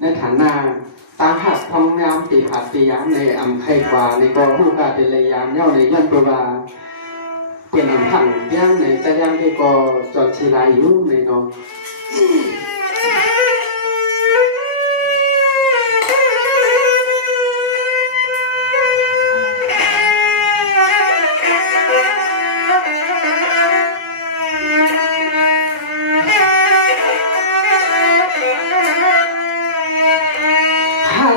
ในฐานะตาหักพองยามตีผัดตียามในอำไขกว่าในกอผู้กาเป็นเลยามเย่าในย่นตัววาเปลี่ยนอำผังย่างในจะย่างที่กอจอดชีลายอยู่ในนอง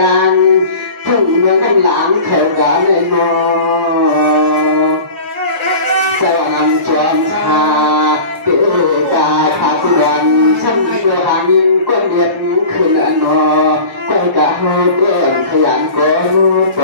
การทุ่งเมืองน้ำหลังเข่ากันในมอสวรรค์จวมชาเปิกาพาคุวันช่างเรือหางินก้นเดียนขึ้นอนอก้นกะโฮเดินขยันก้อน